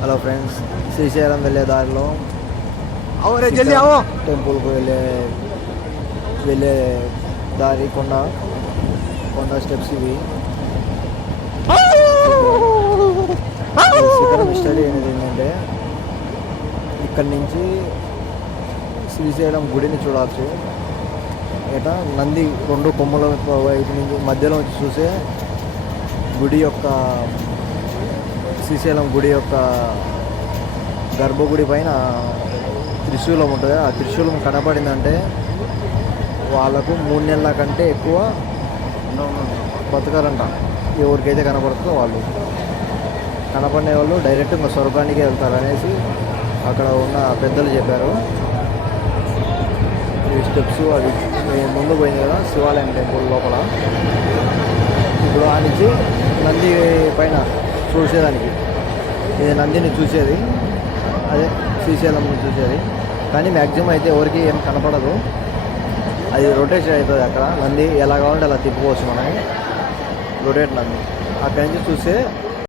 Hello friends, Srisailam వెళ్ళే దారిలో టెంపుల్కు వెళ్ళే దారి కొండ స్టెప్స్ ఇవి. శిఖరం స్టడీ అనేది ఏంటంటే ఇక్కడి నుంచి శ్రీశైలం గుడిని చూడవచ్చు. ఏట నంది రెండు కొమ్మల వైపు నుంచి మధ్యలో నుంచి చూసే గుడి యొక్క శ్రీశైలం గుడి యొక్క గర్భగుడి పైన త్రిశూలం ఉంటుంది. ఆ త్రిశూలం కనపడిందంటే వాళ్ళకు 3 నెలల కంటే ఎక్కువ బతకాలంట. ఎవరికైతే కనపడుతుందో వాళ్ళు, కనపడిన వాళ్ళు డైరెక్ట్ ఇంకా స్వర్గానికి వెళ్తారు అనేసి అక్కడ ఉన్న పెద్దలు చెప్పారు. ఈ స్టెప్స్ అది ముందు పోయింది కదా శివాలయం టెంపుల్ లోపల. ఇప్పుడు ఆ నుంచి నంది పైన చూసేదానికి, ఇది నందిని చూసేది, అదే శ్రీశైలం చూసేది. కానీ మ్యాక్సిమం అయితే ఎవరికి ఏం కనపడదు. అది రొటేషన్ అవుతుంది. అక్కడ నంది ఎలా కావాలంటే అలా తిప్పుకోవచ్చు మనం, రొటేట్ నంది. అక్కడి నుంచి చూస్తే